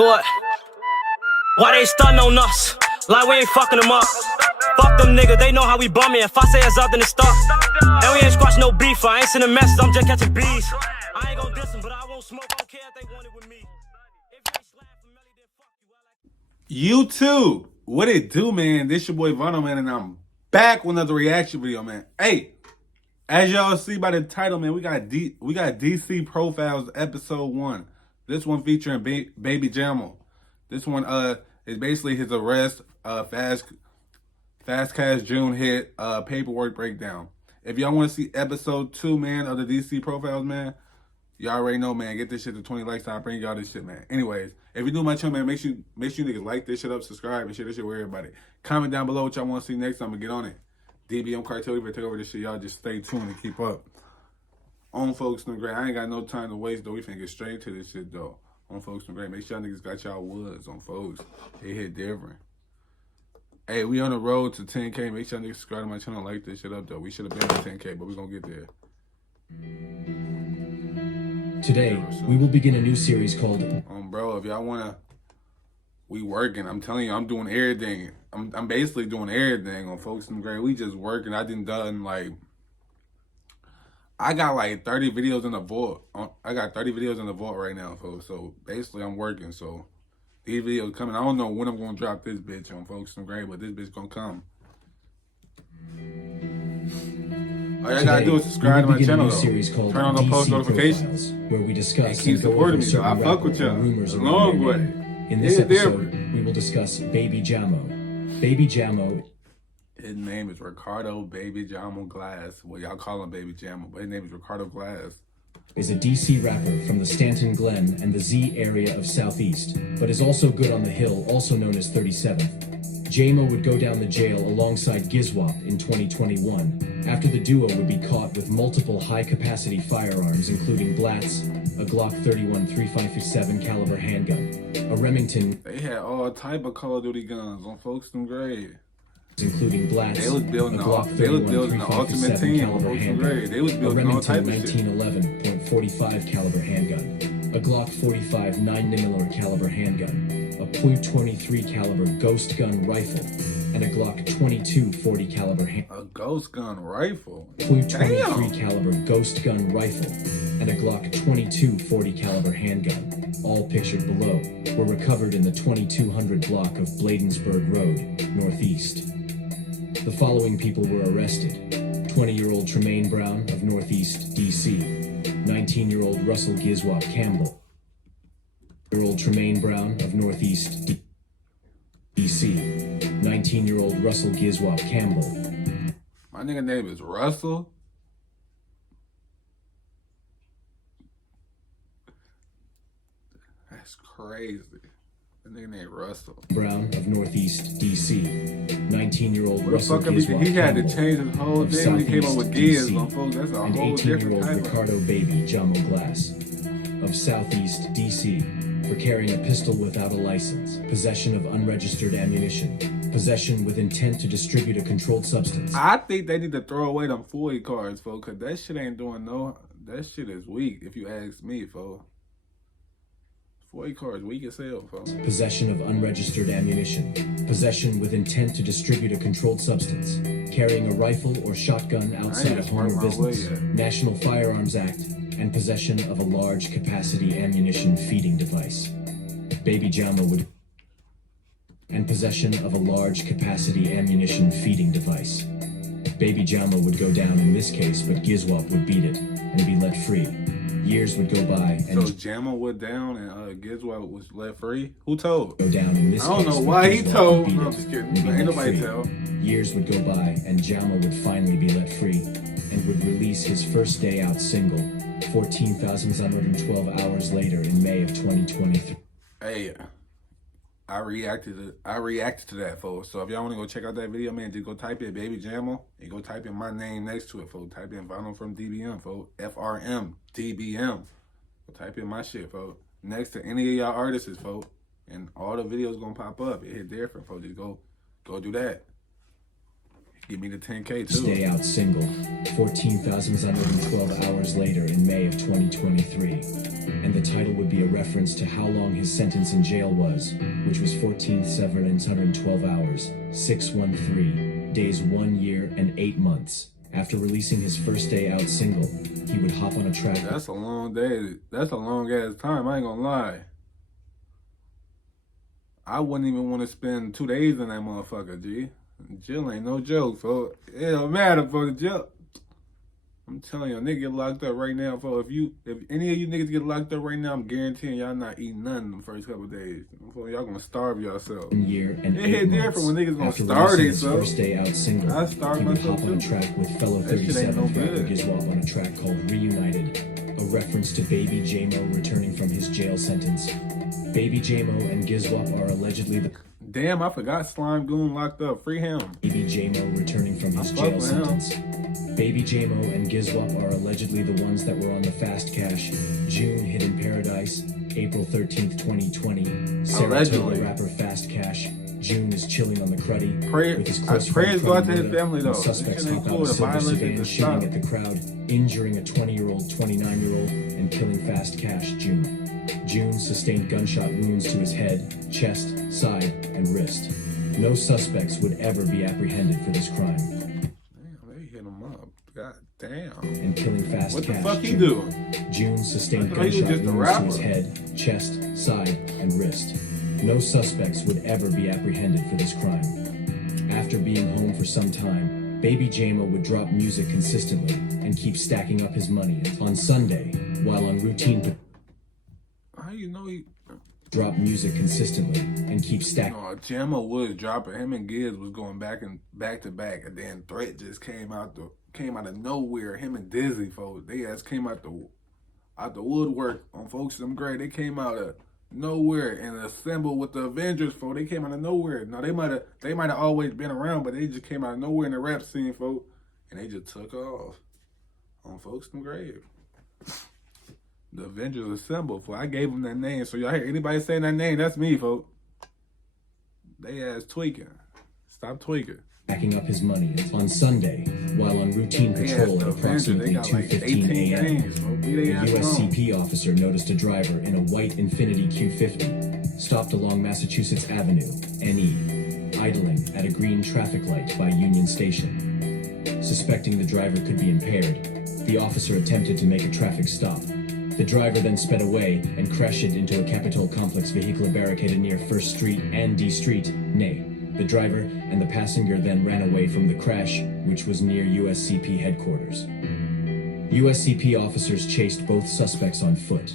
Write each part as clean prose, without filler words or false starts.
Do it. Why they stuntin' on us? Like we ain't fucking them up. Fuck them niggas, they know how we bumming. If I say it's up, then it's stuck. And we ain't squashing no beef. I ain't sending messages, I'm just catching bees. I ain't gon' diss them, but I won't smoke. I don't care if they want it with me. If you ain't slap for Melly, then fuck you. You too. What it do, man? This your boy Vonno, man, and I'm back with another reaction video, man. Hey, as y'all see by the title, man, we got DC Profiles episode 1. This one featuring Baby Jamo. This one is basically his arrest, FastCashJune hit, paperwork breakdown. If y'all want to see episode 2, man, of the DC Profiles, man, y'all already know, man. Get this shit to 20 likes. I'll bring y'all this shit, man. Anyways, if you do my channel, man, make sure you niggas like this shit up, subscribe, and share this shit with everybody. Comment down below what y'all want to see next. I'm gonna get on it. DBM Cartel, we better take over this shit. Y'all just stay tuned and keep up. On folks, no great. I ain't got no time to waste though. We finna get straight to this shit though. On folks, no great. Make sure y'all niggas got y'all woods on folks. They hit different. Hey, we on the road to 10K. Make sure y'all niggas subscribe to my channel, like this shit up though. We should have been at 10K, but we gonna get there. Today, we will begin a new series called Bro, if y'all wanna, we working. I'm telling you, I'm doing everything. I'm basically doing everything on folks in grade. We just working. I done like, I got like 30 videos in the vault. I got 30 videos in the vault right now, folks. So basically, I'm working. So these videos coming. I don't know when I'm gonna drop this bitch on folks in grade, but this bitch gonna come. All y'all gotta do is subscribe to my channel though. Turn on the post notifications. Where we discuss and keep supporting me. So I fuck with y'all. Rumors a long way. In this episode, we will discuss Baby Jamo. Baby Jamo. His name is Ricardo Baby Jamo Glass. Well, y'all call him Baby Jamo, but his name is Ricardo Glass. Is a DC rapper from the Stanton Glen and the Z area of Southeast, but is also good on the Hill, also known as 37th. Jamo would go down the jail alongside Gizwop in 2021, after the duo would be caught with multiple high-capacity firearms, including Blatz, a Glock 31 .357 caliber handgun, a Remington. They had all type of Call of Duty guns on Folkestone grade. Including Blatz, they was building a Glock 31 .357 caliber handgun, they was building a all type Remington of 1911.45 caliber handgun, a Glock 45 9mm caliber handgun, a .23 caliber ghost gun rifle, and a Glock 22 40 caliber a ghost gun rifle, .23 caliber ghost gun rifle, and a Glock 22 40 caliber handgun, all pictured below, were recovered in the 2200 block of Bladensburg Road, Northeast. The following people were arrested: 20-year-old Tremaine Brown of Northeast DC, 19-year-old Russell Gizwop Campbell, 20-year-old Tremaine Brown of Northeast DC, 19-year-old Russell Gizwop Campbell. My nigga name is Russell. That's crazy. That nigga named Russell Brown of Northeast DC, 19-year-old Russell Gizwop he had to Campbell change his whole thing when he came up with Giz on folks. That's a whole different type. And 18-year-old Ricardo Baby Jamo Glass of Southeast DC for carrying a pistol without a license, possession of unregistered ammunition, possession with intent to distribute a controlled substance. I think they need to throw away them FOIA cards, folks, because that shit ain't doing no. That shit is weak, if you ask me, folks. FOIA cards weak as hell, folks. Possession of unregistered ammunition, possession with intent to distribute a controlled substance, carrying a rifle or shotgun outside of home or business, National Firearms Act, and possession of a large capacity ammunition feeding device. Baby Jamo would... and possession of a large capacity ammunition feeding device. Baby Jamo would go down in this case, but Gizwop would beat it and be let free. Years would go by and... So Jamo went down and Gizwop was let free? Who told? Go down in this case, I don't know why he told. No, I'm just kidding. Ain't nobody tell. Years would go by and Jamo would finally be let free and would release his first day out single, 14,112 hours later in May of 2023. Hey, I reacted to that, folks. So if y'all want to go check out that video, man, just go type in Baby Jamo and go type in my name next to it, folks. Type in VonnoFrmDBM, folks. FRMDBM. Go type in my shit, folks. Next to any of y'all artists, folks. And all the videos gonna pop up. It hit different, folks. Just go do that. Give me the 10K too. Stay out single, 14,112 hours later in May of 2023. And the title would be a reference to how long his sentence in jail was, which was 14,712 hours, 613 days, 1 year, and 8 months. After releasing his first day out single, he would hop on a track. That's a long day. That's a long ass time. I ain't gonna lie. I wouldn't even want to spend 2 days in that motherfucker, G. Jail ain't no joke, folks. It don't matter for the jail. I'm telling you, a nigga get locked up right now, folks. If any of you niggas get locked up right now, I'm guaranteeing y'all not eating nothing the first couple of days. Y'all gonna starve yourselves. Year and it hit different when niggas gonna starve themselves. First day out single, I starved he would myself hop on a too. track with fellow That shit ain't 37 no rapper good. Gizwop on a track called Reunited, a reference to Baby Jamo returning from his jail sentence. Baby Jamo and Gizwop are allegedly the Damn, I forgot Slime Goon locked up. Free him. Baby Jamo returning from his I fuck jail with him. sentence. Baby Jamo and Gizwop are allegedly the ones that were on the FastCashJune hit in Paradise, April 13th, 2020. Allegedly. Saratoga rapper FastCashJune is chilling on the cruddy with his I close prayers friend go out to Freddie his Miller, family, and though. suspects This shit ain't hop out cool. a The silver violence sedan is to shooting stop. at the crowd, injuring a 20-year-old, 29-year-old, and killing FastCashJune. June sustained gunshot wounds to his head, chest, side, and wrist. No suspects would ever be apprehended for this crime. Damn, they hit him up. God damn. And killing FastCashJune. What the fuck he do? June sustained I thought he was gunshot just a wounds to his rapper. head, chest, side, and wrist. No suspects would ever be apprehended for this crime. After being home for some time, Baby Jamo would drop music consistently and keep stacking up his money. On Sunday, while on routine How you know he... drop music consistently and keep stacking. No, Jamo was dropping. Him and Giz was going back to back, and then Threat just came out of nowhere. Him and Dizzy, folks, they ass came out the woodwork on folks. Them great. They came out of nowhere and assembled with the Avengers, folks. They came out of nowhere. Now they might have always been around, but they just came out of nowhere in the rap scene, folks, and they just took off on folks them grave. The Avengers assembled, folks. I gave them that name, so y'all hear anybody saying that name? That's me, folks. They ass tweaking. Stop tweaking. Backing up his money on Sunday while on routine patrol at approximately 2:15 a.m. A USCP officer noticed a driver in a white Infiniti Q50 stopped along Massachusetts Avenue, NE, idling at a green traffic light by Union Station. Suspecting the driver could be impaired, the officer attempted to make a traffic stop. The driver then sped away and crashed into a Capitol complex vehicle barricaded near 1st Street and D Street, Nay. The driver and the passenger then ran away from the crash, which was near USCP headquarters. USCP officers chased both suspects on foot.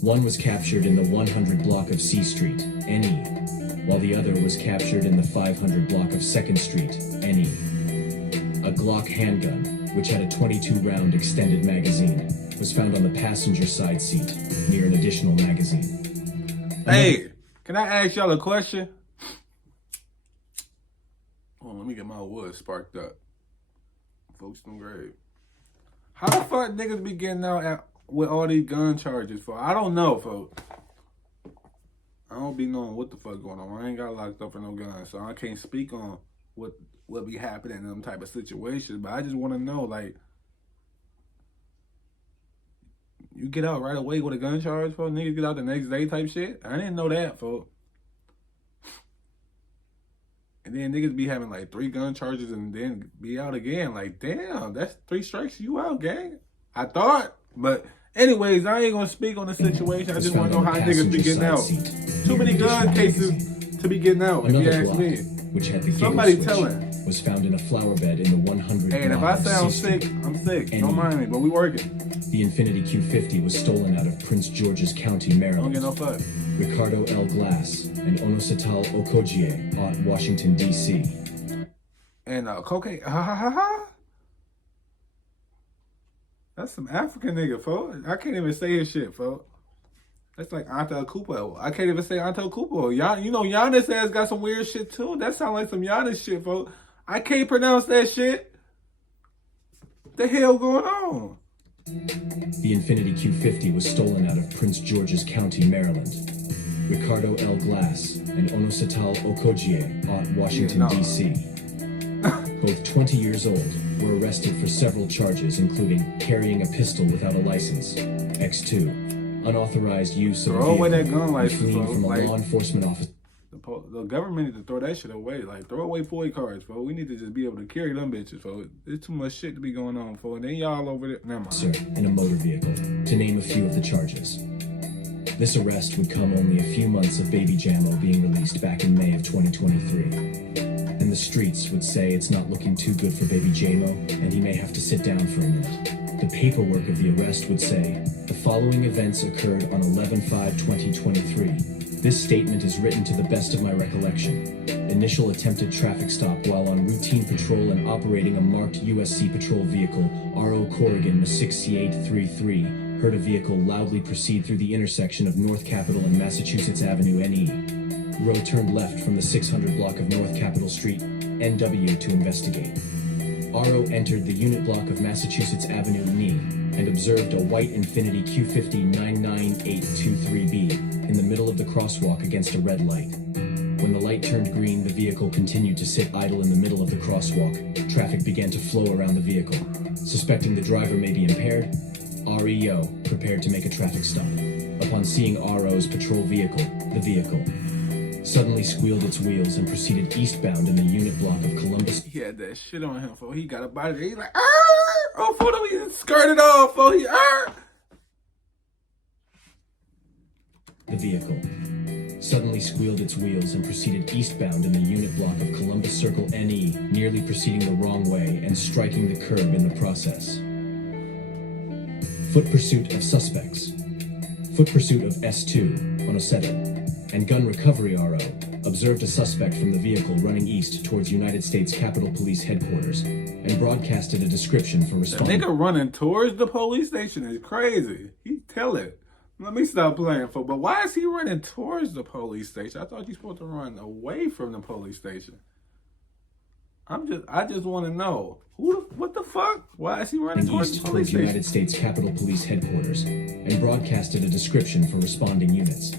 One was captured in the 100 block of C Street, NE, while the other was captured in the 500 block of 2nd Street, NE. A Glock handgun, which had a 22-round extended magazine, was found on the passenger side seat near an additional magazine. Hey, can I ask y'all a question? Oh, let me get my wood sparked up. Folks, them grave. How the fuck niggas be getting out with all these gun charges for? I don't know, folks. I don't be knowing what the fuck going on. I ain't got locked up for no guns, so I can't speak on what be happening in them type of situations. But I just want to know, like, you get out right away with a gun charge, folks? Niggas get out the next day type shit? I didn't know that, folks. And then niggas be having like 3 gun charges and then be out again. Like, damn, that's 3 strikes, you out, gang. I thought. But anyways, I ain't gonna speak on the situation. I just want to know how niggas be getting out. Too many gun cases to be getting out, if you Another ask block, me. which had the Somebody gate tell switch, him. was found in a flower bed in the 100 Hey, and if block I of sound C sick, Street. I'm sick. And Don't mind me, but we working. The Infiniti Q50 was stolen out of Prince George's County, Don't Maryland. get no fuck. Ricardo L. Glass and Onosatal Okojie at Washington, D.C. And cocaine, That's some African nigga, folks. I can't even say his shit, folks. That's like Antel Kupo. I can't even say Antel Kupo. You know Giannis ass got some weird shit too. That sound like some Giannis shit, folks. I can't pronounce that shit. What the hell going on? The Infiniti Q50 was stolen out of Prince George's County, Maryland. Ricardo L. Glass and Onosatal Okojie at Washington, D.C. Both 20 years old, were arrested for several charges, including carrying a pistol without a license, X2, unauthorized use of a Throw away vehicle, that gun and license, fleeing folks. from a Like, law enforcement officer. the government need to throw that shit away. Like, throw away FOIA cards, folks. We need to just be able to carry them bitches, folks. There's too much shit to be going on, folks. And then y'all over there. Never mind. In a motor vehicle, to name a few of the charges. This arrest would come only a few months of baby Jamo being released back in May of 2023. And the streets would say it's not looking too good for baby Jamo, and he may have to sit down for a minute. The paperwork of the arrest would say, the following events occurred on 11/5/2023. This statement is written to the best of my recollection. Initial attempted traffic stop while on routine patrol and operating a marked USC patrol vehicle, RO Corrigan 6833, heard a vehicle loudly proceed through the intersection of North Capitol and Massachusetts Avenue NE. Rowe turned left from the 600 block of North Capitol Street, NW, to investigate. RO entered the unit block of Massachusetts Avenue NE and observed a white Infiniti Q50 99823B in the middle of the crosswalk against a red light. When the light turned green, the vehicle continued to sit idle in the middle of the crosswalk. Traffic began to flow around the vehicle. Suspecting the driver may be impaired, REO prepared to make a traffic stop. Upon seeing RO's patrol vehicle, the vehicle suddenly squealed its wheels and proceeded eastbound in the unit block of Columbus. He had that shit on him, folks. He got a body. He's like, oh, folks, he skirted off, folks. He, The vehicle suddenly squealed its wheels and proceeded eastbound in the unit block of Columbus Circle NE, nearly proceeding the wrong way and striking the curb in the process. Foot pursuit of suspects. Foot pursuit of S2 on Oseto. And gun recovery RO observed a suspect from the vehicle running east towards United States Capitol Police Headquarters and broadcasted a description for the responding. nigga running towards the police station is crazy. He tell it. Let me stop playing, folks. But why is he running towards the police station? I thought you're supposed to run away from the police station. I just want to know what the fuck? Why is he running towards the police station? United States Capitol Police Headquarters and broadcasted a description for responding units.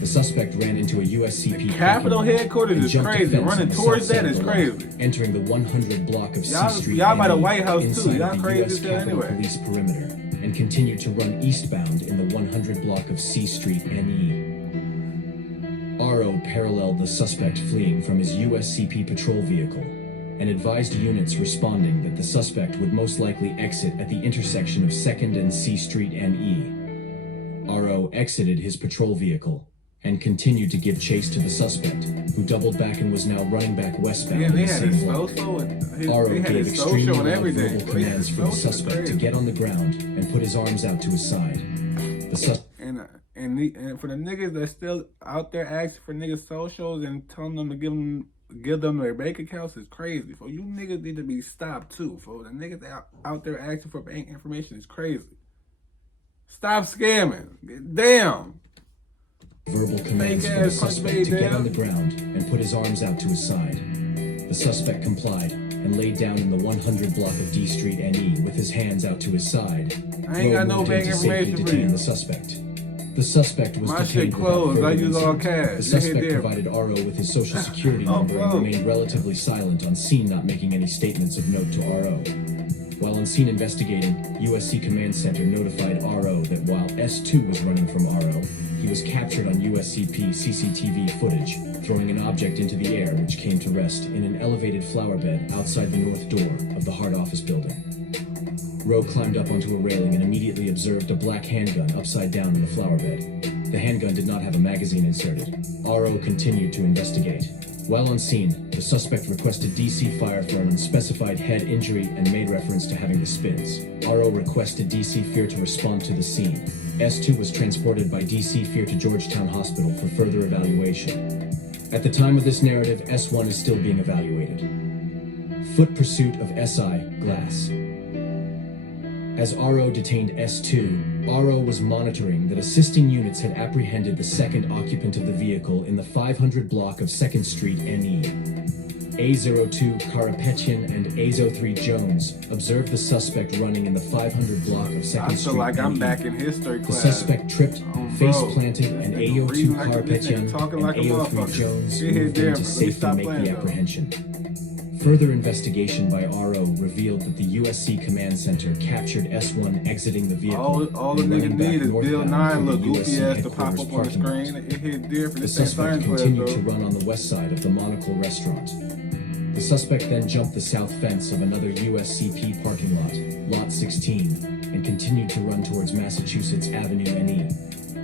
The suspect ran into a USCP Capitol headquarters is crazy. Running towards that is crazy. Entering the 100 block of C Street. Y'all by the White House inside too. Y'all the crazy US as hell Capitol anyway. Police perimeter and continued to run eastbound in the 100 block of C Street NE. RO paralleled the suspect fleeing from his USCP patrol vehicle and advised units responding that the suspect would most likely exit at the intersection of 2nd and C Street NE. RO exited his patrol vehicle and continued to give chase to the suspect, who doubled back and was now running back westbound in the same block. RO gave extremely loud verbal commands for the suspect to get on the ground and put his arms out to his side. And for the niggas that's still out there asking for niggas socials and telling them to give them their bank accounts is crazy. For you niggas need to be stopped too. For the niggas out there asking for bank information is crazy. Stop scamming. Damn. Verbal commands for the suspect to get on the ground and put his arms out to his side. The suspect complied and laid down in the 100 block of D Street NE with his hands out to his side. I ain't got no bank information for you. The suspect. The suspect was My shit detained closed. without I further use all incident. cash. The suspect provided RO with his social security number and remained relatively silent on scene, not making any statements of note to RO. While on scene investigating, USC Command Center notified RO that while S2 was running from RO, he was captured on USCP CCTV footage, throwing an object into the air which came to rest in an elevated flower bed outside the north door of the Hart office building. Rowe climbed up onto a railing and immediately observed a black handgun upside down in the flower bed. The handgun did not have a magazine inserted. RO continued to investigate. While on scene, the suspect requested DC fire for an unspecified head injury and made reference to having the spins. RO requested DC Fear to respond to the scene. S2 was transported by DC Fear to Georgetown Hospital for further evaluation. At the time of this narrative, S1 is still being evaluated. Foot pursuit of SI Glass. As RO detained S2, RO was monitoring that assisting units had apprehended the second occupant of the vehicle in the 500 block of 2nd Street NE. A02 Karapetian and A03 Jones observed the suspect running in the 500 block of 2nd Street. I feel like I'm NE. back in history class. The suspect tripped, face bro. planted, and A02 Karapetian and like a A03 motherfucker. Jones Get his moved in there, to but let me safely stop make playing, the though. apprehension. Further investigation by RO revealed that the USC Command Center captured S1 exiting the vehicle. All the and nigga running back need is Bill northbound 9 from the look goofy USC ass to pop headquarters up on the parking lot. screen. It hit different. The This ain't suspect Seinfeld, continued though. to run on the west side of the Monocle restaurant. The suspect then jumped the south fence of another USCP parking lot, Lot 16, and continued to run towards Massachusetts Avenue NE.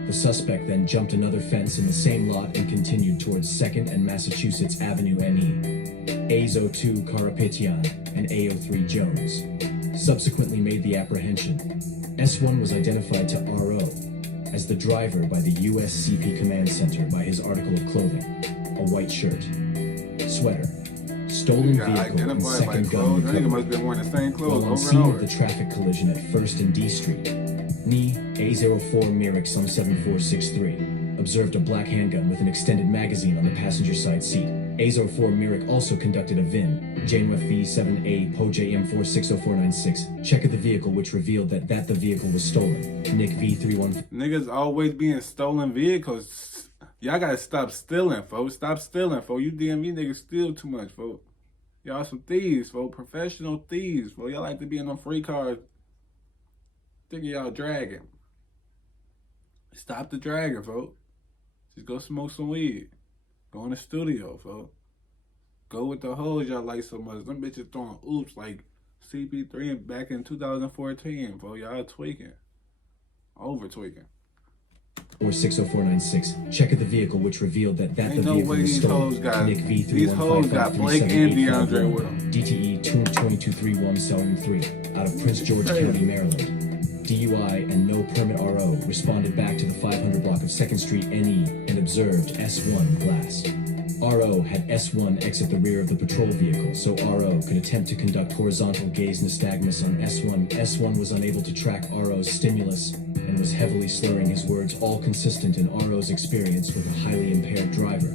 The suspect then jumped another fence in the same lot and continued towards 2nd and Massachusetts Avenue NE. AZO2 Karapetian and AO3 Jones subsequently made the apprehension. S1 was identified to RO as the driver by the USCP Command Center by his article of clothing, a white shirt, sweater, stolen vehicle, and second gun That nigga must recovered. have been wearing the same clothes While on over and scene over. of the traffic collision at 1st and D Street, NE A04 Merrick some 7463 observed a black handgun with an extended magazine on the passenger side seat. A04 Merrick also conducted a VIN, JMF V7A Po JM460496, check of the vehicle which revealed that the vehicle was stolen. Nick V31. Niggas always being stolen vehicles. Y'all gotta stop stealing, folks. Stop stealing, folks. You DMV niggas steal too much, folks. Y'all some thieves, folks. Professional thieves, folks. Y'all like to be in them free cars. Thinking y'all dragging. Stop the dragging, folks. Just go smoke some weed. Go in the studio, folks. Go with the hoes y'all like so much. Them bitches throwing oops like CP3 back in 2014, folks. Y'all tweaking. Over tweaking. Or 60496, check of the vehicle which revealed that the Ain't no vehicle way was these stolen. hoes got- Nick V these hoes got Blake and DeAndre with 'em. DTE 22231 Selling 3 out of Prince George County, Maryland. DUI and no permit RO responded back to the 500 block of 2nd Street NE and observed S1 glass. RO had S1 exit the rear of the patrol vehicle so RO could attempt to conduct horizontal gaze nystagmus on S1. S1 was unable to track RO's stimulus and was heavily slurring his words, all consistent in RO's experience with a highly impaired driver.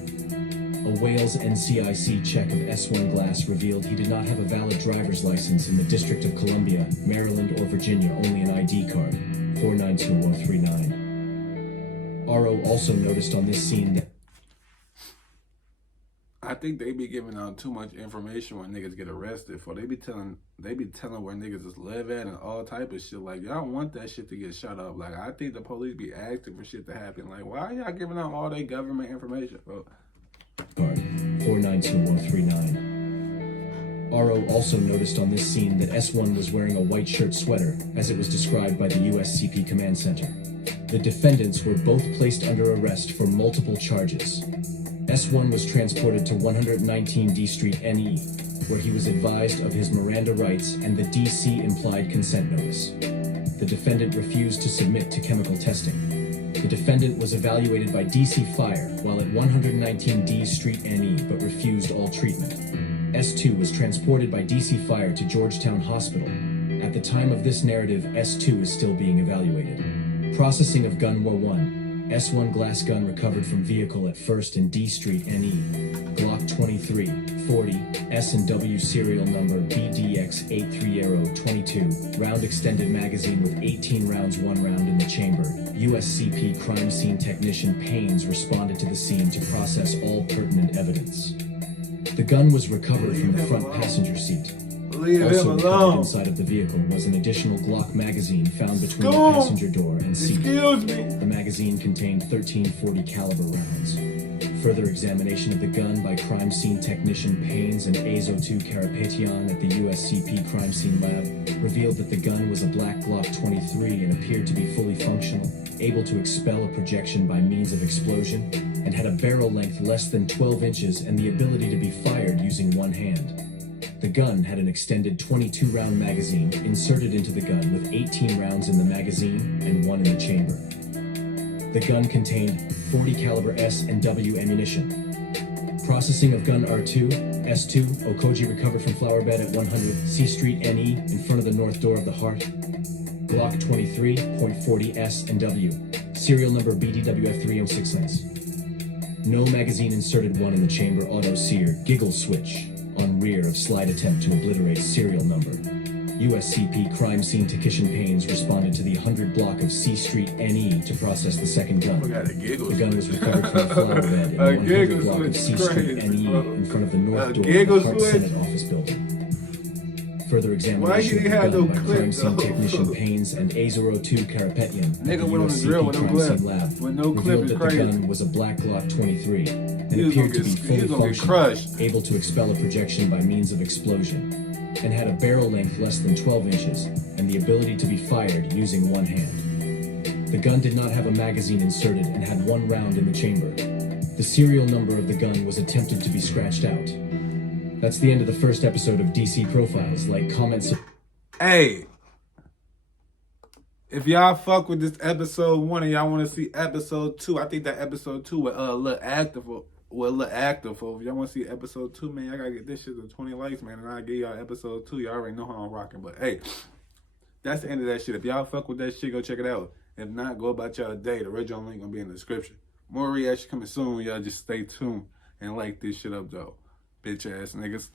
A Wales NCIC check of S1 glass revealed he did not have a valid driver's license in the District of Columbia, Maryland, or Virginia, only an ID card, 4921039. RO also noticed on this scene that I think they be giving out too much information when niggas get arrested. For they be telling where niggas just live at and all type of shit. Like, y'all want that shit to get shut up. Like, I think the police be asking for shit to happen. Like, why are y'all giving out all that government information, bro? card, 4921039. RO also noticed on this scene that S1 was wearing a white shirt sweater, as it was described by the USCP Command Center. The defendants were both placed under arrest for multiple charges. S1 was transported to 119 D Street NE, where he was advised of his Miranda rights and the DC implied consent notice. The defendant refused to submit to chemical testing. The defendant was evaluated by DC Fire while at 119 D Street NE but refused all treatment. S2 was transported by DC Fire to Georgetown Hospital. At the time of this narrative, S2 is still being evaluated. Processing of gun War 1. S1 glass gun recovered from vehicle at 1st and D Street NE. Glock 23, 40, S&W serial number BDX83022, round extended magazine with 18 rounds, 1 round in the chamber. USCP crime scene technician Paynes responded to the scene to process all pertinent evidence. The gun was recovered from the front passenger seat. Leave Also him recovered alone. inside of the vehicle was an additional Glock magazine found between the passenger door and seat. Excuse me. The magazine contained 1340 caliber rounds. Further examination of the gun by crime scene technician Paynes and AZO2 Karapetian at the USCP crime scene lab revealed that the gun was a black Glock 23 and appeared to be fully functional, able to expel a projection by means of explosion, and had a barrel length less than 12 inches and the ability to be fired using one hand. The gun had an extended 22-round magazine inserted into the gun with 18 rounds in the magazine and 1 in the chamber. The gun contained 40 caliber S&W ammunition. Processing of gun R2, S2, Okoji recovered from flower bed at 100 C Street NE in front of the north door of the Heart. Glock 23.40 S&W, serial number BDWF3069. No magazine inserted, 1 in the chamber, auto sear, giggle switch on rear of slide attempt to obliterate serial number. USCP crime scene technician Paynes responded to the 100 block of C Street NE to process the second gun. The gun was recovered from the flower bed in the 100 block of C Street NE in front of the north door of the Hart Senate office building. Further examination of the gun by crime scene technician Paynes and A02 Karapetyan at the USCP crime scene lab revealed that the gun was a black Glock 23 and appeared to be fully functional, able to expel a projection by means of explosion, and had a barrel length less than 12 inches and the ability to be fired using one hand. The gun did not have a magazine inserted and had one round in the chamber. The serial number of the gun was attempted to be scratched out. That's the end of the first episode of DC Profiles. Like, comment, Hey, if y'all fuck with this episode 1 and y'all want to see episode 2, I think that episode 2 will look active. If y'all want to see episode 2, man, I gotta get this shit to 20 likes, man, and I'll give y'all episode 2. Y'all already know how I'm rocking. But hey, that's the end of that shit. If y'all fuck with that shit, go check it out. If not, go about y'all day. The original link gonna be in the description. More reaction coming soon. Y'all just stay tuned and like this shit up, though. Bitch ass niggas.